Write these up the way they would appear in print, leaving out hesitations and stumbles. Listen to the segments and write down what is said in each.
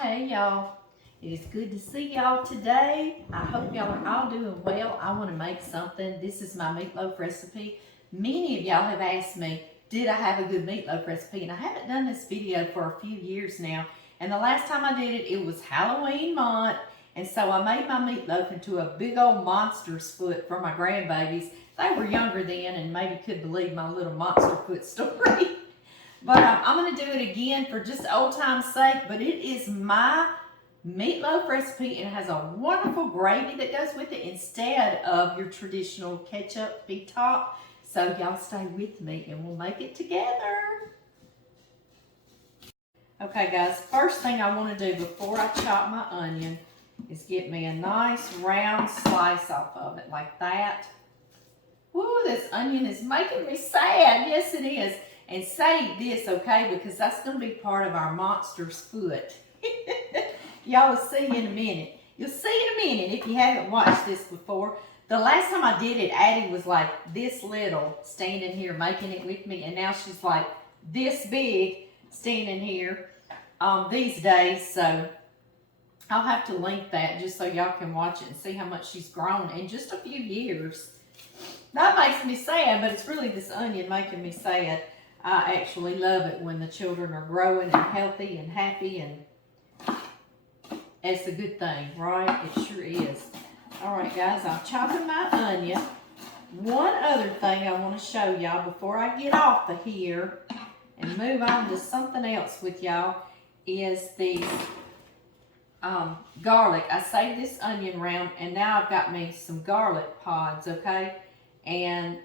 Hey y'all, it is good to see y'all today. I hope y'all are all doing well. I want to make something. This is my meatloaf recipe. Many of y'all have asked me, did I have a good meatloaf recipe? And I haven't done this video for a few years now. And the last time I did it, it was Halloween month. And so I made my meatloaf into a big old monster's foot for my grandbabies. They were younger then and maybe could believe my little monster foot story. But I'm going to do it again for just old time's sake. But it is my meatloaf recipe and it has a wonderful gravy that goes with it instead of your traditional ketchup big top. So y'all stay with me and we'll make it together. Okay guys, first thing I want to do before I chop my onion is get me a nice round slice off of it like that. Woo, this onion is making me sad. Yes, it is. And save this, okay, because that's going to be part of our monster's foot. Y'all will see in a minute. You'll see in a minute if you haven't watched this before. The last time I did it, Addie was like this little standing here making it with me. And now she's like this big standing here these days. So I'll have to link that just so y'all can watch it and see how much she's grown in just a few years. That makes me sad, but it's really this onion making me sad. I actually love it when the children are growing and healthy and happy, and it's a good thing, right? It sure is. All right, guys, I'm chopping my onion. One other thing I want to show y'all before I get off of here and move on to something else with y'all is the garlic. I saved this onion round, and now I've got me some garlic pods, okay? And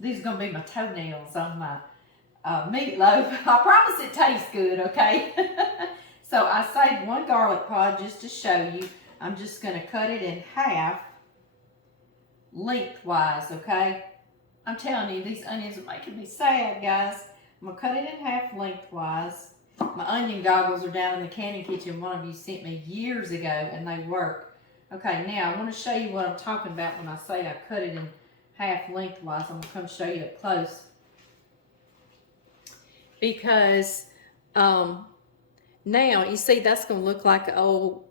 these are going to be my toenails on my meatloaf. I promise it tastes good, okay? So I saved one garlic pod just to show you. I'm just going to cut it in half lengthwise, okay? I'm telling you, these onions are making me sad, guys. I'm going to cut it in half lengthwise. My onion goggles are down in the candy kitchen. One of you sent me years ago, and they work. Okay, now I want to show you what I'm talking about when I say I cut it in half lengthwise. I'm going to come show you up close. Because now, you see, that's going to look like an old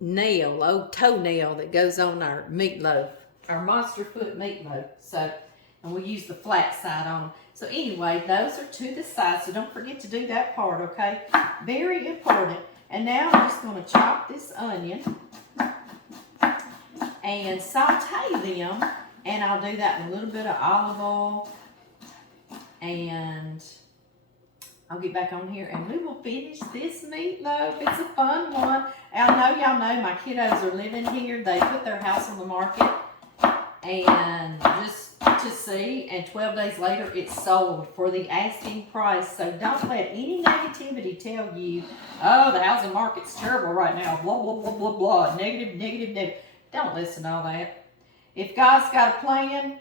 toenail that goes on our meatloaf, our monster foot meatloaf. So, and we'll use the flat side on them. So anyway, those are to the side, so don't forget to do that part, okay? Very important. And now I'm just going to chop this onion and saute them. And I'll do that in a little bit of olive oil. And I'll get back on here and we will finish this meatloaf. It's a fun one. I know y'all know my kiddos are living here. They put their house on the market and just to see. And 12 days later, it's sold for the asking price. So don't let any negativity tell you, oh, the housing market's terrible right now. Blah, blah, blah, blah, blah. Negative, negative, negative. Don't listen to all that. If God's got a plan,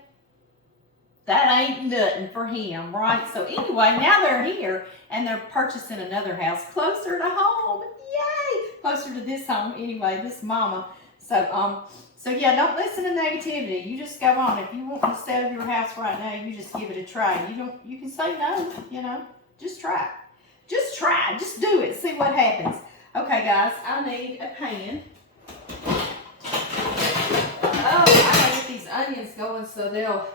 that ain't nothing for him, right? So anyway, now they're here and they're purchasing another house closer to home. Yay! Closer to this home anyway, this mama. So yeah, don't listen to negativity. You just go on. If you want to sell your house right now, you just give it a try. You can say no, you know. Just try. Just try. Just do it. See what happens. Okay, guys, I need a pan. Oh, I gotta get these onions going so they'll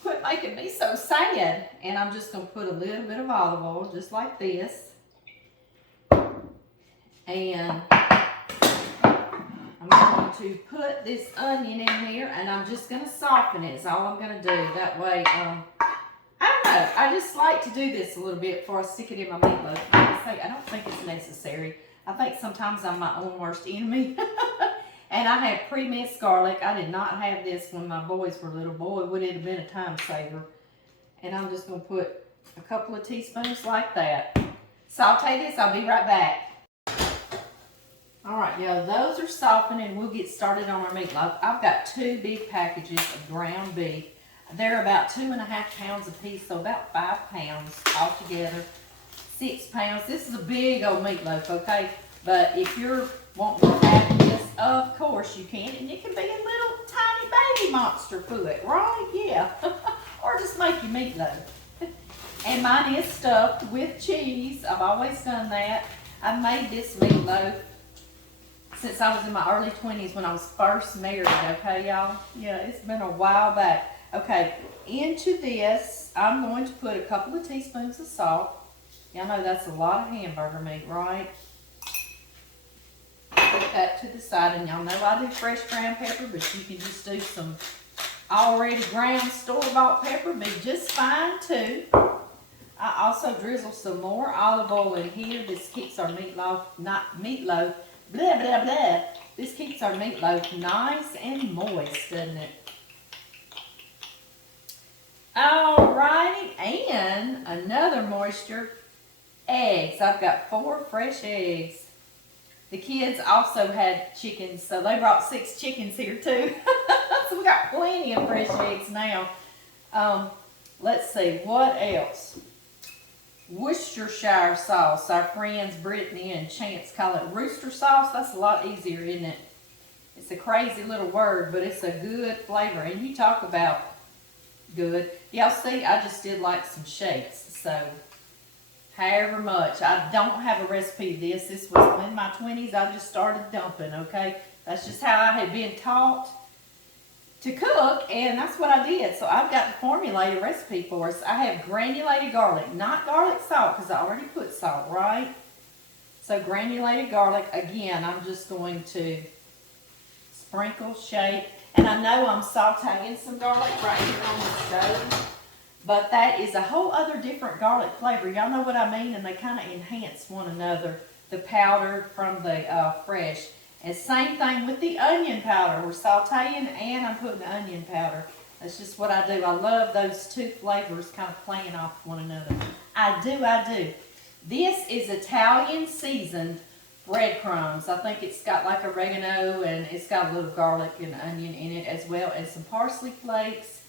quit making me so sad. And I'm just going to put a little bit of olive oil, just like this. And I'm going to put this onion in here, and I'm just going to soften it. Is all I'm going to do. That way, I don't know. I just like to do this a little bit before I stick it in my meatloaf. Like I say, I don't think it's necessary. I think sometimes I'm my own worst enemy. And I have pre-minced garlic. I did not have this when my boys were little. Boy, would it have been a time saver. And I'm just going to put a couple of teaspoons like that. Saute this. I'll be right back. All right, y'all. Those are softening. We'll get started on our meatloaf. I've got 2 big packages of ground beef. They're about 2.5 pounds a piece, so about 5 pounds altogether. 6 pounds. This is a big old meatloaf, okay? But if you're wanting to have this, of course you can. And it can be a little tiny baby monster foot, right? Yeah. Or just make your meatloaf. And mine is stuffed with cheese. I've always done that. I've made this meatloaf since I was in my early 20s when I was first married, okay, y'all? Yeah, it's been a while back. Okay, into this, I'm going to put a couple of teaspoons of salt. Y'all know that's a lot of hamburger meat, right? Put that to the side, and y'all know I do fresh ground pepper, but you can just do some already ground store-bought pepper, be just fine too. I also drizzle some more olive oil in here. This keeps our meatloaf, blah, blah, blah. This keeps our meatloaf nice and moist, doesn't it? Alrighty, and another moisture, eggs. I've got 4 fresh eggs. The kids also had chickens, so they brought 6 chickens here too. So we got plenty of fresh eggs now. Let's see, what else? Worcestershire sauce. Our friends Brittany and Chance call it rooster sauce. That's a lot easier, isn't it? It's a crazy little word, but it's a good flavor. And you talk about good. Y'all see, I just did like some shakes. So, however much. I don't have a recipe of this. This was in my 20s. I just started dumping, okay? That's just how I had been taught to cook, and that's what I did. So I've got to formulate a recipe for us. I have granulated garlic, not garlic salt, because I already put salt, right? So granulated garlic, again, I'm just going to sprinkle, shake, and I know I'm sauteing some garlic right here on the stove, but that is a whole other different garlic flavor. Y'all know what I mean? And they kind of enhance one another, the powder from the fresh. And same thing with the onion powder. We're sauteing and I'm putting the onion powder. That's just what I do. I love those two flavors kind of playing off one another. I do. This is Italian seasoned breadcrumbs. I think it's got like oregano and it's got a little garlic and onion in it, as well as some parsley flakes,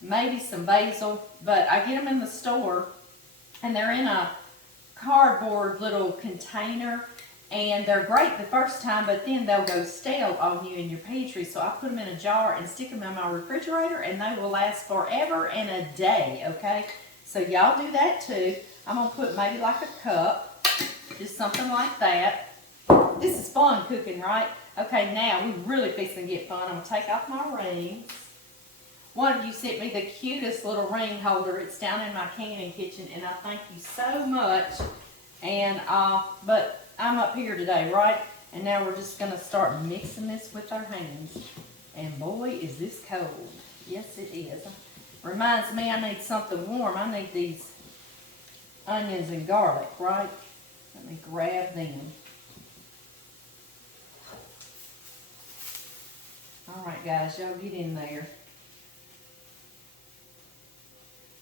maybe some basil. But I get them in the store and they're in a cardboard little container. And they're great the first time, but then they'll go stale on you in your pantry. So I put them in a jar and stick them in my refrigerator, and they will last forever and a day, okay? So y'all do that too. I'm going to put maybe like a cup, just something like that. This is fun cooking, right? Okay, now we really fixing to get fun. I'm going to take off my rings. One of you sent me the cutest little ring holder. It's down in my canning kitchen, and I thank you so much. And, but I'm up here today, right? And now we're just going to start mixing this with our hands. And boy, is this cold. Yes, it is. Reminds me I need something warm. I need these onions and garlic, right? Let me grab them. All right, guys, y'all get in there.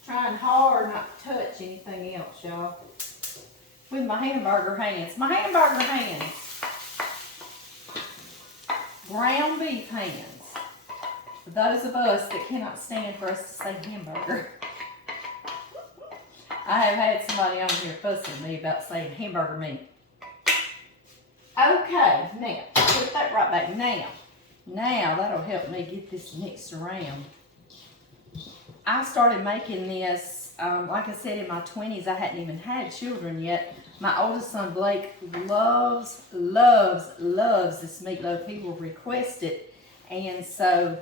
Trying hard not to touch anything else, y'all. With my hamburger hands. My hamburger hands. Ground beef hands. For those of us that cannot stand for us to say hamburger. I have had somebody on here fussing at me about saying hamburger meat. Okay, now, put that right back. Now, that'll help me get this mixed around. I started making this, like I said, in my 20s. I hadn't even had children yet. My oldest son, Blake, loves this meatloaf. He will request it. And so,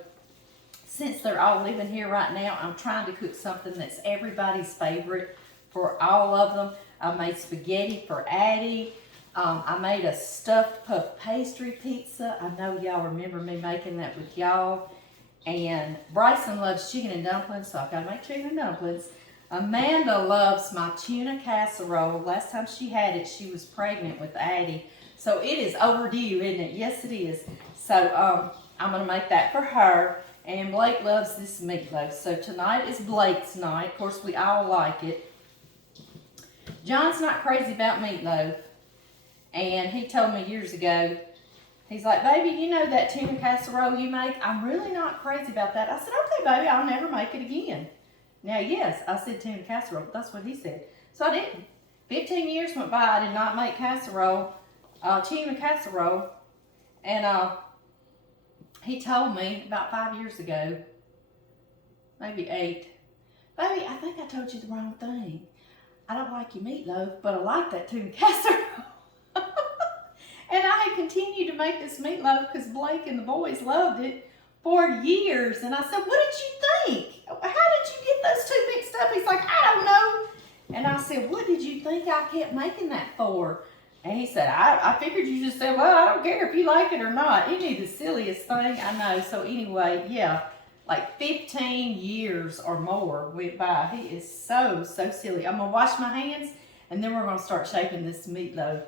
since they're all living here right now, I'm trying to cook something that's everybody's favorite for all of them. I made spaghetti for Addie. I made a stuffed puff pastry pizza. I know y'all remember me making that with y'all. And Bryson loves chicken and dumplings, so I've got to make chicken and dumplings. Amanda loves my tuna casserole. Last time she had it, she was pregnant with Addie. So it is overdue, isn't it? Yes, it is. So I'm going to make that for her. And Blake loves this meatloaf. So tonight is Blake's night. Of course, we all like it. John's not crazy about meatloaf. And he told me years ago, he's like, baby, you know that tuna casserole you make? I'm really not crazy about that. I said, okay, baby, I'll never make it again. Now, yes, I said tuna casserole, but that's what he said. So I didn't. 15 years went by, I did not make casserole, tuna casserole. And he told me about 5 years ago, maybe 8, baby, I think I told you the wrong thing. I don't like your meatloaf, but I like that tuna casserole. continued to make this meatloaf because Blake and the boys loved it for years. And I said, what did you think? How did you get those two mixed up? He's like, I don't know. And I said, what did you think I kept making that for? And he said, I figured you just said, well, I don't care if you like it or not. Isn't it the silliest thing? I know. So anyway, yeah, like 15 years or more went by. He is so silly. I'm going to wash my hands, and then we're going to start shaping this meatloaf.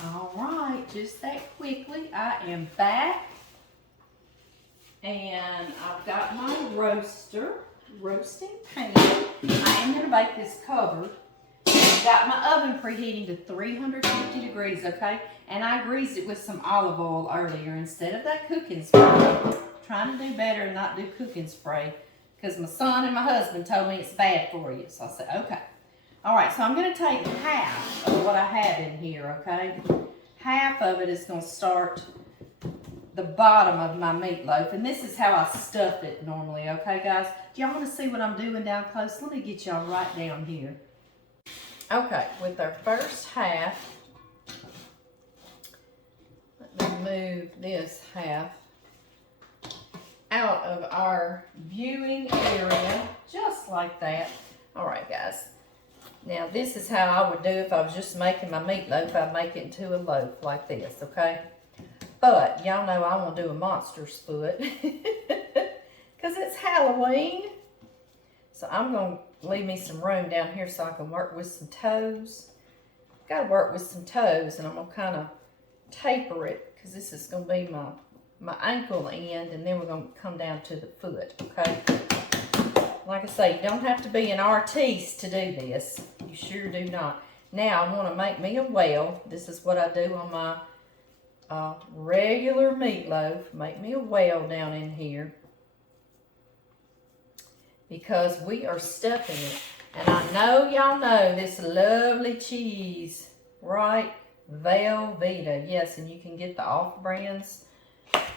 All right, just that quickly, I am back. And I've got my roasting pan. I am going to bake this covered. I've got my oven preheating to 350 degrees, okay? And I greased it with some olive oil earlier instead of that cooking spray. I'm trying to do better and not do cooking spray because my son and my husband told me it's bad for you. So I said, okay. All right, so I'm going to take half of what I have in here, okay? Half of it is going to start the bottom of my meatloaf, and this is how I stuff it normally, okay guys? Do y'all want to see what I'm doing down close? Let me get y'all right down here. Okay, with our first half, let me move this half out of our viewing area, just like that. All right guys, now this is how I would do if I was just making my meatloaf. I'd make it into a loaf like this, okay? But y'all know I want to do a monster's foot because it's Halloween. So I'm going to leave me some room down here so I can work with some toes. Got to work with some toes, and I'm going to kind of taper it because this is going to be my ankle end, and then we're going to come down to the foot, okay? Like I say, you don't have to be an artiste to do this. You sure do not. Now I want to make me a well. This is what I do on my regular meatloaf. Make me a well down in here because we are stuffing it. And I know y'all know this lovely cheese, right? Velveeta. Yes, and you can get the off-brands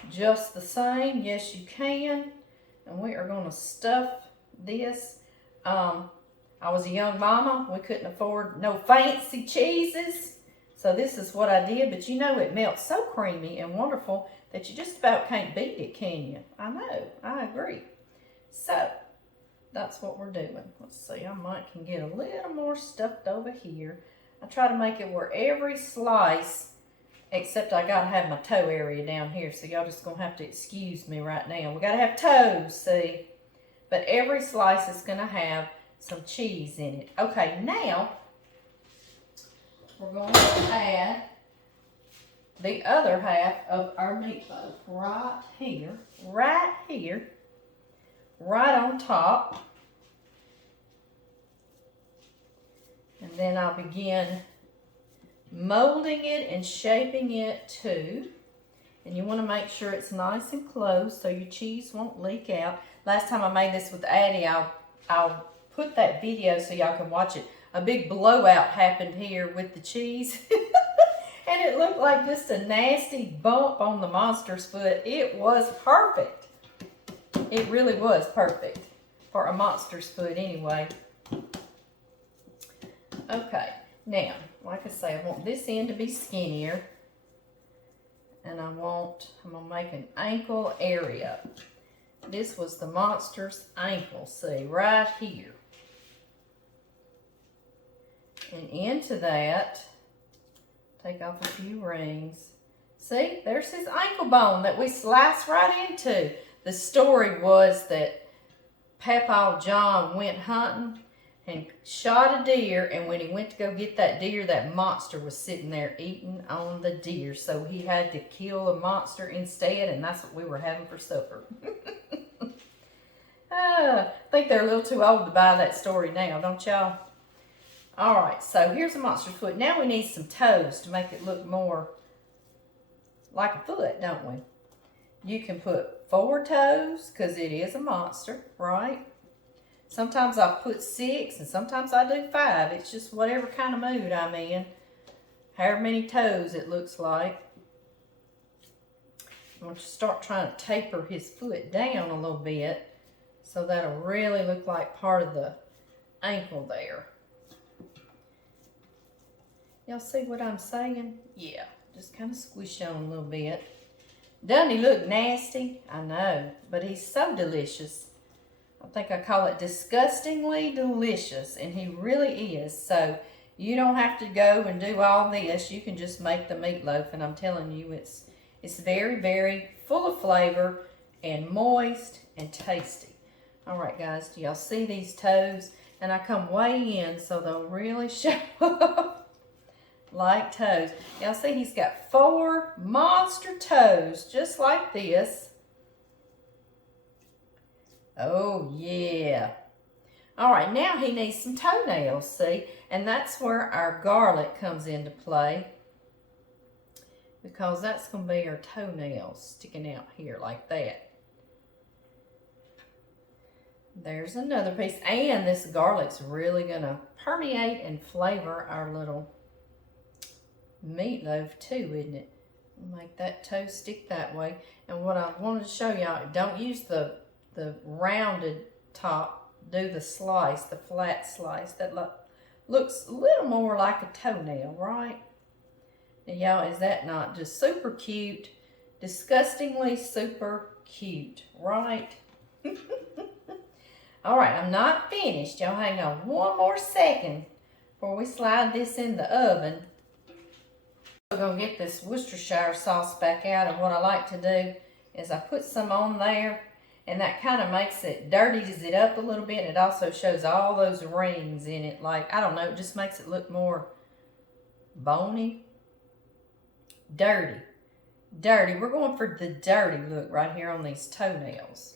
just the same. Yes, you can. And we are going to stuff this. I was a young mama. We couldn't afford no fancy cheeses. So this is what I did, but you know it melts so creamy and wonderful that you just about can't beat it, can you? I know, I agree. So that's what we're doing. Let's see, I might can get a little more stuffed over here. I try to make it where every slice, except I gotta have my toe area down here, so y'all just gonna have to excuse me right now. We gotta have toes, see? But every slice is gonna have some cheese in it. Okay, now, we're going to add the other half of our meatloaf right here, right on top. And then I'll begin molding it and shaping it too. And you want to make sure it's nice and close so your cheese won't leak out. Last time I made this with Addie, I'll put that video so y'all can watch it. A big blowout happened here with the cheese. And it looked like just a nasty bump on the monster's foot. It was perfect. It really was perfect for a monster's foot anyway. Okay, now, like I say, I want this end to be skinnier. And I'm going to make an ankle area. This was the monster's ankle, see, right here. And into that, take off a few rings. See, there's his ankle bone that we sliced right into. The story was that Papa John went hunting and shot a deer, and when he went to go get that deer, that monster was sitting there eating on the deer. So he had to kill the monster instead, and that's what we were having for supper. I think they're a little too old to buy that story now, don't y'all? All right, so here's a monster foot. Now we need some toes to make it look more like a foot, don't we? You can put 4 toes because it is a monster, right? Sometimes I put 6 and sometimes I do 5. It's just whatever kind of mood I'm in. however many toes it looks like. I'm going to start trying to taper his foot down a little bit so that'll really look like part of the ankle there. Y'all see what I'm saying? Yeah, just kind of squish on a little bit. Doesn't he look nasty? I know, but he's so delicious. I think I call it disgustingly delicious, and he really is. So you don't have to go and do all this. You can just make the meatloaf, and I'm telling you, it's very, very full of flavor and moist and tasty. All right, guys, do y'all see these toes? And I come way in so they'll really show up like toes. Y'all see he's got 4 monster toes just like this. Oh, yeah. All right, now he needs some toenails, see? And that's where our garlic comes into play, because that's going to be our toenails sticking out here like that. There's another piece. And this garlic's really going to permeate and flavor our little meatloaf too, isn't it? Make that toe stick that way. And what I wanted to show y'all, don't use the rounded top. Do the slice, the flat slice. That looks a little more like a toenail, right? Now, y'all, is that not just super cute? Disgustingly super cute, right? All right, I'm not finished. Y'all hang on one more second before we slide this in the oven. We're going to get this Worcestershire sauce back out, and what I like to do is I put some on there, and that kind of makes it, dirties it up a little bit. It also shows all those rings in it. Like, I don't know, it just makes it look more bony. Dirty. We're going for the dirty look right here on these toenails.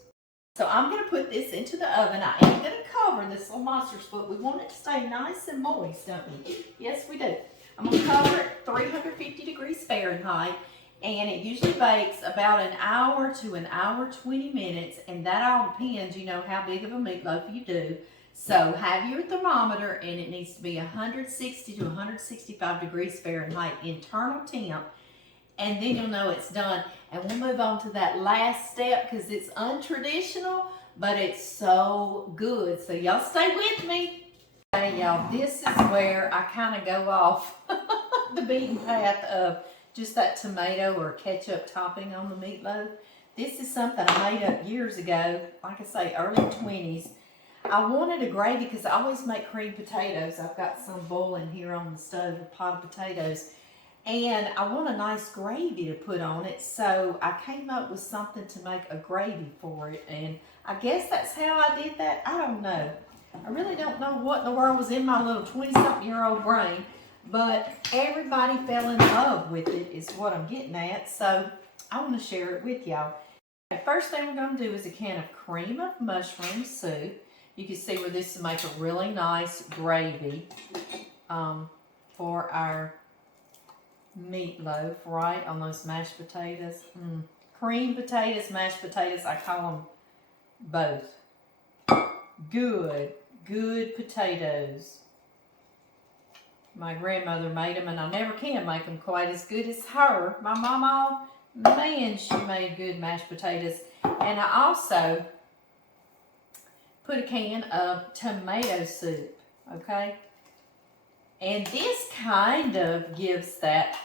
So I'm going to put this into the oven. I am going to cover this little monster's foot. We want it to stay nice and moist, don't we? Yes, we do. I'm going to cover it 350 degrees Fahrenheit, and it usually bakes about an hour to an hour 20 minutes, and that all depends, you know, how big of a meatloaf you do. So have your thermometer, and it needs to be 160 to 165 degrees Fahrenheit internal temp, and then you'll know it's done. And we'll move on to that last step because it's untraditional, but it's so good. So y'all stay with me. Okay, y'all, this is where I kind of go off the beaten path of just that tomato or ketchup topping on the meatloaf. This is something I made up years ago, like I say, early 20s. I wanted a gravy because I always make creamed potatoes. I've got some boiling here on the stove, a pot of potatoes. And I want a nice gravy to put on it, so I came up with something to make a gravy for it. And I guess that's how I did that. I don't know. I really don't know what in the world was in my little 20-something-year-old brain, but everybody fell in love with it is what I'm getting at, so I want to share it with y'all. The first thing we're going to do is a can of cream of mushroom soup. You can see where this will make a really nice gravy for our meatloaf, right, on those mashed potatoes. Cream potatoes, mashed potatoes, I call them both. Good potatoes. My grandmother made them, and I never can make them quite as good as her. My mama, man, she made good mashed potatoes. And I also put a can of tomato soup, okay? And this kind of gives that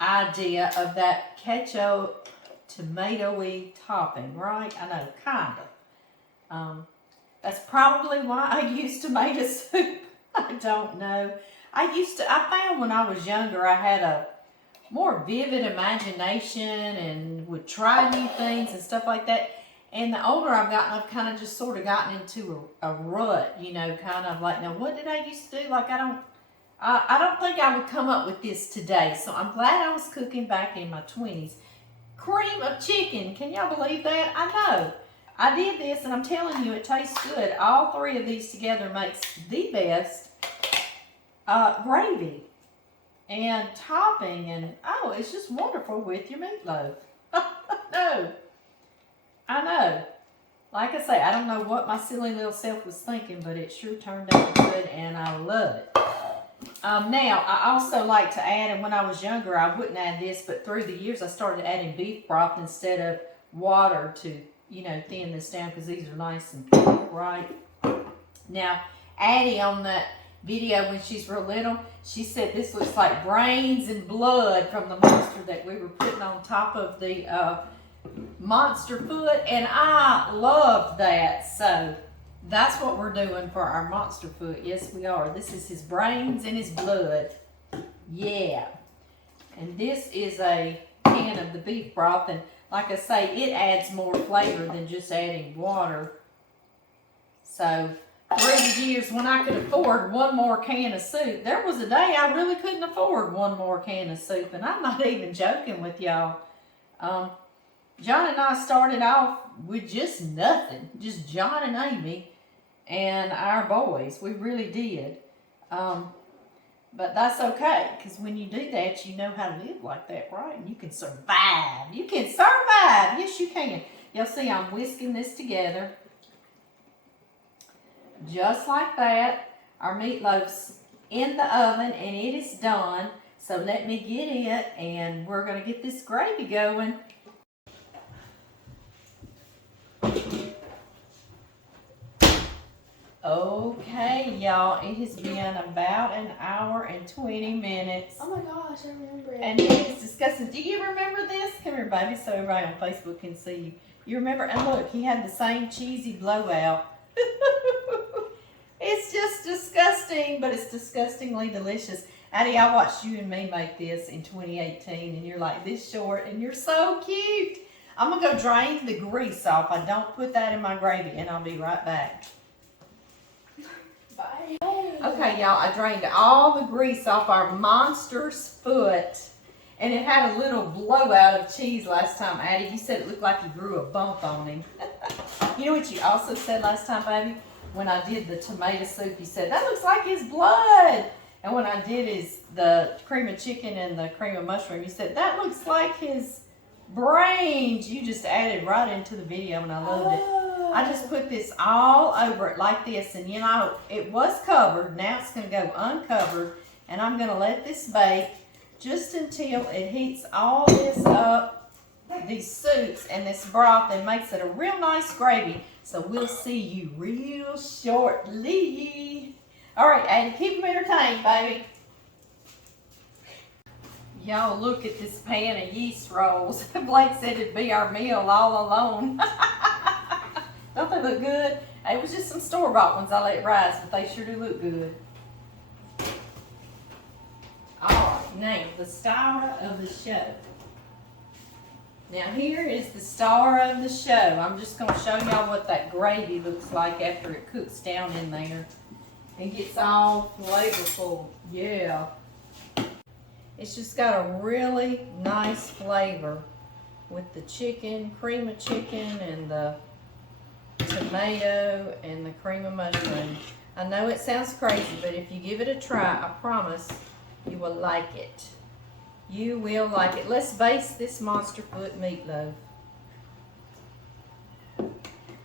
idea of that ketchup tomatoey topping, right? I know, kind of. That's probably why I use tomato soup. I don't know. I found when I was younger, I had a more vivid imagination and would try new things and stuff like that. And the older I've gotten, I've kind of just sort of gotten into a rut, you know, kind of like, now what did I used to do? Like, I don't think I would come up with this today. So I'm glad I was cooking back in my 20s. Cream of chicken. Can y'all believe that? I know. I did this, and I'm telling you, it tastes good. All three of these together makes the best gravy and topping. And, oh, it's just wonderful with your meatloaf. No. I know. Like I say, I don't know what my silly little self was thinking, but it sure turned out good, and I love it. Now, I also like to add, and when I was younger, I wouldn't add this, but through the years, I started adding beef broth instead of water to, thin this down because these are nice and thick, right? Now, Addie on that video when she's real little, she said this looks like brains and blood from the monster that we were putting on top of the monster foot, and I loved that. So that's what we're doing for our monster foot. Yes, we are. This is his brains and his blood. Yeah. And this is a can of the beef broth, and like I say, it adds more flavor than just adding water. So through the years when I could afford one more can of soup, there was a day I really couldn't afford one more can of soup, and I'm not even joking with y'all. John and I started off with just nothing, just John and Amy and our boys. We really did. But that's okay, because when you do that, you know how to live like that, right? And you can survive. You can survive. Yes, you can. You'll see I'm whisking this together. Just like that. Our meatloaf's in the oven, and it is done. So let me get it, and we're going to get this gravy going. Okay, y'all, it has been about an hour and 20 minutes. Oh my gosh, I remember it. And it is disgusting. Do you remember this? Come here, baby, so everybody on Facebook can see you. You remember? And look, he had the same cheesy blowout. It's just disgusting, but it's disgustingly delicious. Addie, I watched you and me make this in 2018, and you're like this short, and you're so cute. I'm going to go drain the grease off. I don't put that in my gravy, and I'll be right back. Bye. Okay, y'all, I drained all the grease off our monster's foot, and it had a little blowout of cheese last time. Addie, you said it looked like you grew a bump on him. You know what you also said last time, baby? When I did the tomato soup, you said, that looks like his blood. And when I did the cream of chicken and the cream of mushroom, you said, that looks like his brains. You just added right into the video, and I loved it. I just put this all over it like this, and it was covered. Now it's going to go uncovered, and I'm going to let this bake just until it heats all this up, these soups and this broth, and makes it a real nice gravy. So we'll see you real shortly. All right, Addie, keep them entertained, baby. Y'all, look at this pan of yeast rolls. Blake said it'd be our meal all alone. Don't they look good? It was just some store-bought ones I let rise, but they sure do look good. All right, now the star of the show. Now here is the star of the show. I'm just going to show y'all what that gravy looks like after it cooks down in there and gets all flavorful. Yeah. It's just got a really nice flavor with the chicken, cream of chicken, and the tomato and the cream of mushroom. I know it sounds crazy, but if you give it a try, I promise you will like it. You will like it. Let's baste this monster foot meatloaf.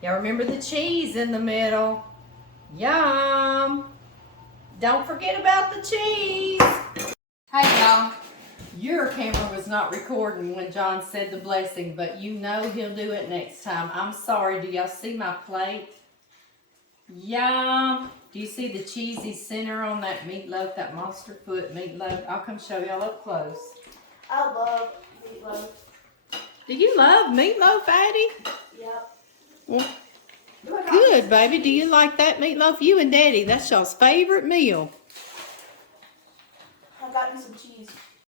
Y'all remember the cheese in the middle? Yum! Don't forget about the cheese. Hey y'all, your camera was not recording when John said the blessing, but you know he'll do it next time. I'm sorry, do y'all see my plate? Yum! Do you see the cheesy center on that meatloaf, that monster foot meatloaf? I'll come show y'all up close. I love meatloaf. Do you love meatloaf, Addie? Yep. Well, good, baby. Do you like that meatloaf? You and Daddy, that's y'all's favorite meal. I got you some cheese.